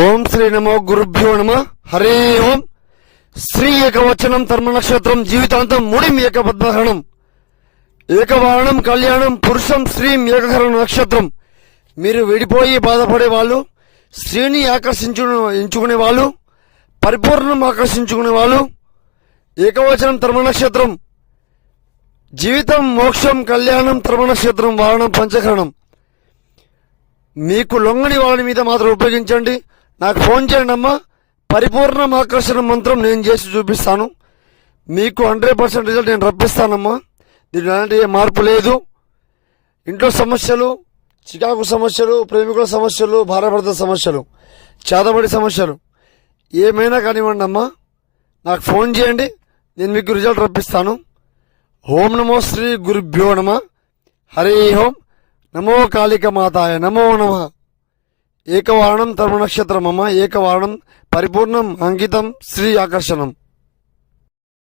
ఓం శ్రీ నమో గురుభ్యో నమ. హరే ఓం. శ్రీ ఏకవచనం ధర్మ నక్షత్రం జీవితాంతం ముడిం ఏక పద్మహరణం ఏకవారణం కళ్యాణం పురుషం శ్రీం ఏకహరణ నక్షత్రం. మీరు విడిపోయి బాధపడే వాళ్ళు స్త్రీని ఆకర్షించు ఎంచుకునే వాళ్ళు పరిపూర్ణం ఆకర్షించుకునే వాళ్ళు ఏకవచనం ధర్మ నక్షత్రం జీవితం మోక్షం కళ్యాణం ధర్మ నక్షత్రం వారణం పంచకరణం మీకు లొంగని వాళ్ళ మీద మాత్రం ఉపయోగించండి. నాకు ఫోన్ చేయండి అమ్మా పరిపూర్ణ ఆకర్షణ మంత్రం నేను చేసి చూపిస్తాను. మీకు హండ్రెడ్ పర్సెంట్ రిజల్ట్ నేను రప్పిస్తానమ్మా. దీని ఎలాంటి మార్పు లేదు. ఇంట్లో సమస్యలు చికాకు సమస్యలు ప్రేమికుల సమస్యలు భార్యాభర్త సమస్యలు చేతబడి సమస్యలు ఏమైనా కానివ్వండి అమ్మా. నాకు ఫోన్ చేయండి నేను మీకు రిజల్ట్ రప్పిస్తాను. ఓం నమో శ్రీ గురుభ్యో నమ. హరి ఓం. నమో కాళిక మాతాయ నమో నమ. ఏకవారణం ధర్మ నక్షత్రం అమ్మ ఏకవారణం పరిపూర్ణం అంకితం శ్రీ ఆకర్షణం.